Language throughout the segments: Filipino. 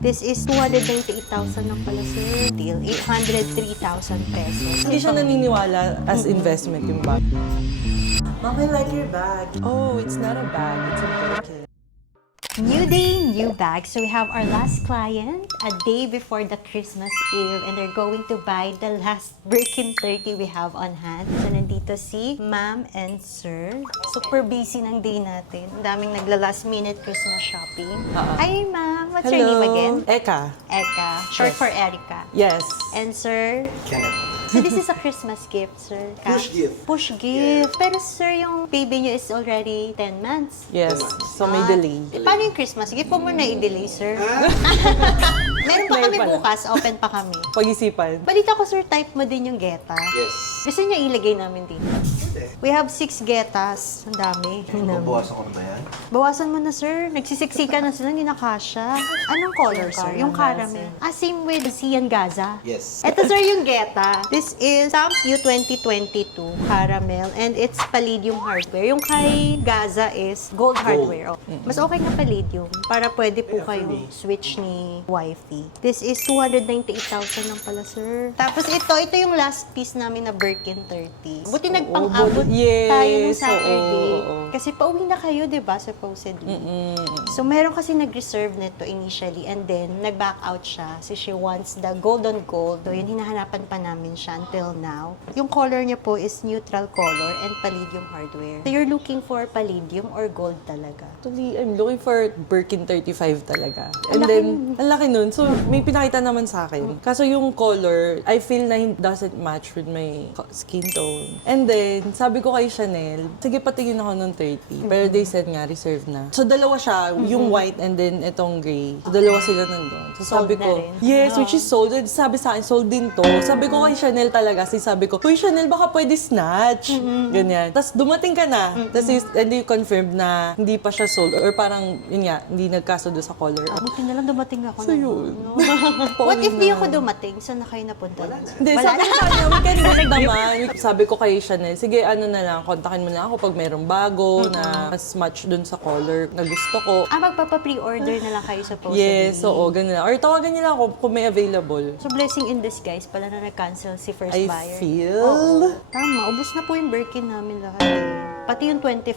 This is 298,000 lang pala, sir. Deal, 803,000 pesos. Hindi siya naniniwala as investment yung bag. Mom, I like your bag. Oh, it's not a bag, it's a Birkin. New day, new bag. So we have our last client a day before the Christmas Eve and they're going to buy the last Birkin 30 we have on hand. So nandito si ma'am and sir. Super busy ng day natin. Ang daming nagla-last minute Christmas shopping. Hi ma'am, what's your name again? Eka. Eka, short Yes. for Erica. Yes. And sir, Kenneth. so this is a Christmas gift, sir. Push gift. Push gift. Pero sir, yung baby niyo is already 10 months. Yes. So may delay. Paano yung Christmas gift? Huwag mo na i-delay, sir. Meron pa kami pala. bukas. Open pa kami. Pag-isipan. Balita ko, sir, type mo din yung geta. Yes. Gusto niyo ilagay namin dito? We have 6 getas. Ang dami. Mabawasan ko na ba yan? Bawasan mo na, sir. Nagsisiksika na sila, hindi na kasha. Anong color, sir? Yung caramel. Same with Sian Gaza. Yes. Ito, sir, yung Geta. This is Stamp U 2022 caramel and it's palladium hardware. Yung kay Gaza is gold hardware. Oh. Mas okay nga palladium para pwede po kayong switch ni wifey. This is 298,000 lang pala, sir. Tapos ito yung last piece namin na Birkin 30. Buti nagpang-abot yes. tayo nung Saturday. Oo. Kasi pauwi na kayo, di ba, supposedly. So, meron kasi nag-reserve nito initially and then nag-back out siya. So, she wants the gold on gold. So, yun, hinahanapan pa namin siya until now. Yung color niya po is neutral color and palladium hardware. So, you're looking for palladium or gold talaga? Actually, I'm looking for Birkin 35 talaga. Ang And laki then, ang laki nun. So, may pinakita naman sa akin. Kaso yung color, I feel na doesn't match with my skin tone. And then, sabi ko kay Chanel, sige patingin ako ng 30. Pero they said nga, reserve na. So, dalawa siya. Yung white and then itong gray. So, dalawa sila nandun. So, sabi Sold na ko, rin. yes, which is sold. And sabi sa akin, sold din to. Sabi ko kay Chanel talaga, sabi ko, Uy, Chanel, baka pwede snatch. Ganyan. Tapos dumating ka na. Tapos hindi confirmed na hindi pa siya sold. Or parang, yun nga, hindi nagkasundo sa color. Buti na lang dumating ako So, na. yun. What if di ako dumating? Saan na kayo napunta? Hindi, sabi ko sa kanya, we can work naman. Sabi ko kay Chanel, sige, ano na lang, kontakin mo na ako pag mayroong bago na mas match dun sa color na gusto ko. Magpapa-pre-order na lang kayo supposedly. Yes, oo, ganun lang. Or tawagan niyo lang ako kung may available. So, blessing in disguise pala na nag-cancel si first I buyer. feel... Tama, ubos na po yung Birkin namin lahat. Pati yung 25,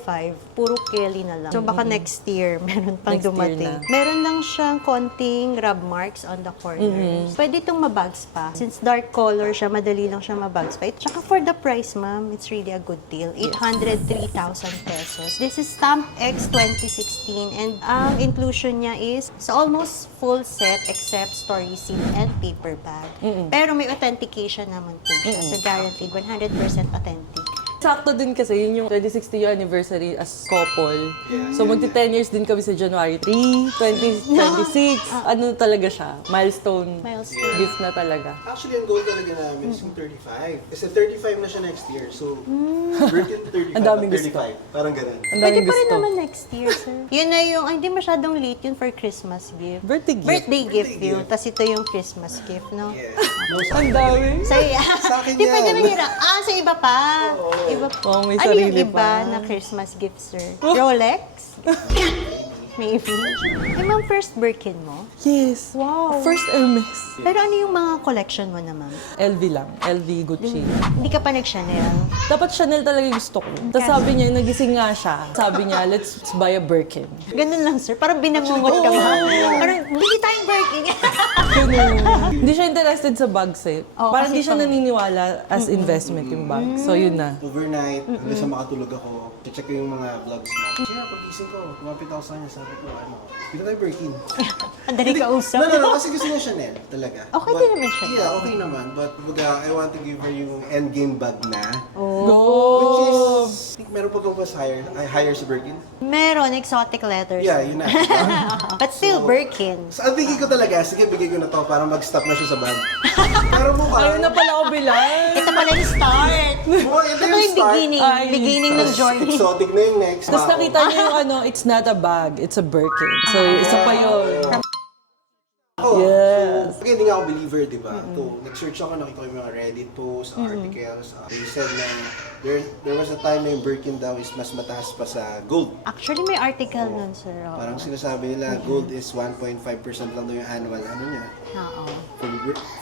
puro Kelly na lang. So baka next year, meron pang Next year dumating. na. Meron lang siyang konting rub marks on the corners. Pwede itong mabags pa. Since dark color siya, madali lang siya mabags pa. Tsaka for the price, ma'am, it's really a good deal. 803,000 pesos. This is Stamp X 2016 and ang inclusion niya is so almost full set except store receipt and paper bag. Pero may authentication naman po siya. So guaranteed 100% authentic. Sakto din kasi yun yung 2060 anniversary as couple. So magti-10 years din kami sa January 3, 2026. Ano talaga siya? Milestone. Milestone. Gift na talaga. Actually, ang goal talaga namin is yung 35. Kasi 35 na siya next year. So, Birkin 35 Ang daming at gusto. 35. Parang ganun. Ang Pwede daming pa rin gusto. naman next year, sir. Yun na yung, hindi masyadong late yun for Christmas gift. Birthday gift. Birthday gift Birthday yun. gift. Tapos ito yung Christmas gift, no? Yeah. No, sa Ang akin dami. Sa Sa akin Di pwede yan. manira. Sa iba pa. Iba pa. Oh, may ano yung sarili iba pa. na Christmas gift, sir? Rolex? Maybe. Yung mga first Birkin mo? Yes. Wow. First Hermes. Pero ano yung mga collection mo naman? LV lang. LV, Gucci. Hindi ka pa nag-Chanel? Dapat Chanel talaga yung gusto ko. Tapos sabi niya, nagising nga siya. Sabi niya, let's buy a Birkin. Ganun lang, sir. Parang binangungot ka ba? Parang, bili tayong Birkin. Ganun. Hindi siya interested sa bags eh. Oo, Parang kasi hindi siya naniniwala as investment yung bag. So yun na. Overnight, hanggang sa makatulog ako, check ko yung mga vlogs mo. Kaya pag-ising ko, kumapit ako sa kanya, sabi ko, dito tayo Birkin. Ang dali ka usap. No, kasi gusto niya Chanel, talaga. Okay din naman siya. Yeah, okay naman. But, baga, I want to give her yung endgame bag na. Go! Which is, I think meron pa bang mas higher sa Birkin? Meron, exotic letters. Yeah, yun na. Diba? But still, Birkin. So, ang thinking ko talaga, sige, bigay ko na to para mag-stop na siya sa bag. Pero Ayaw na pala ako bilang. Ito pala yung start. Ito yung beginning. Ay, Beginning ng journey. Exotic na yung next. Tapos Wow. nakita niyo yung ano, it's not a bag, it's a Birkin. So, isa pa yun. Oh, Yes. so, hindi nga ako believer, di ba? So, nag-search ako, nakita ko yung mga Reddit posts, articles. They said na There was a time na yung Birkin daw is mas mataas pa sa gold. Actually, may article nun, sir. Oo. Parang sinasabi nila, gold is 1.5% lang daw yung annual ano niya. Oo.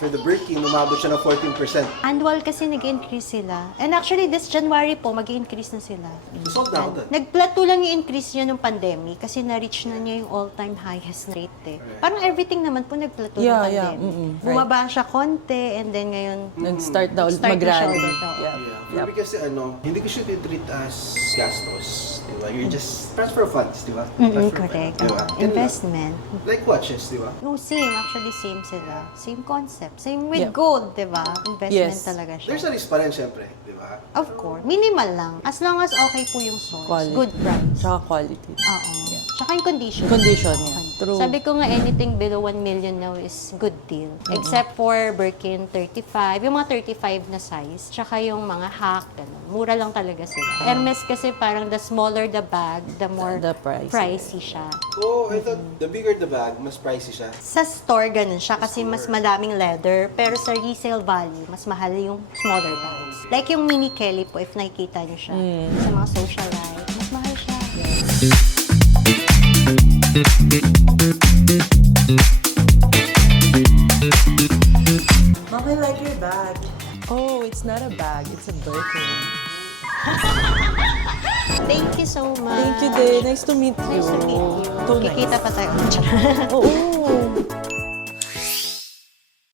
For the Birkin, umabot siya ng 14%. Annual kasi nag-increase sila. And actually, this January po, mag-increase na sila. Sold na ako doon. Nag-plateau lang yung increase niya nung pandemic kasi na-reach na niya yung all-time highest rate eh. Parang everything naman po nag-plateau Yeah, ng yeah. pandemic. Right. Bumaba siya konti and then ngayon, Nag-start na ulit Start na siya mag-rally. ulit, oo. Yeah. Yeah. Pero kasi hindi ko siya treat as gastos. Diba? You're just transfer funds, diba? Transfer correct. funds, diba? Oo. Yun lang. Investment. Like watches, diba? No, same. Actually, same sila. Same concept. Same with Yeah. gold, di ba? Investment Yes. talaga siya. There's a risk pa rin, syempre, diba? Of course. Minimal lang. As long as okay po yung source. Quality. Good price. Tsaka quality. Oo. Tsaka yung condition. Condition, yeah. True. Sabi ko nga, anything below 1 million now is good deal. Except for Birkin 35, yung mga 35 na size, tsaka yung mga hack, ganun. Mura lang talaga sila. Hermes kasi parang the smaller the bag, the more The price. pricey siya. Oh, I thought the bigger the bag, mas pricey siya. Sa store, ganun siya kasi mas madaming leather. Pero sa resale value, mas mahal yung smaller bags. Like yung mini Kelly po, if nakikita niyo siya sa mga socialite, mas mahal siya. Mom, I like your bag. Oh, it's not a bag. It's a Birkin. Thank you so much. Thank you, Day. Nice to meet you. Nice to meet you. So nice. Kikita pa tayo. Oo.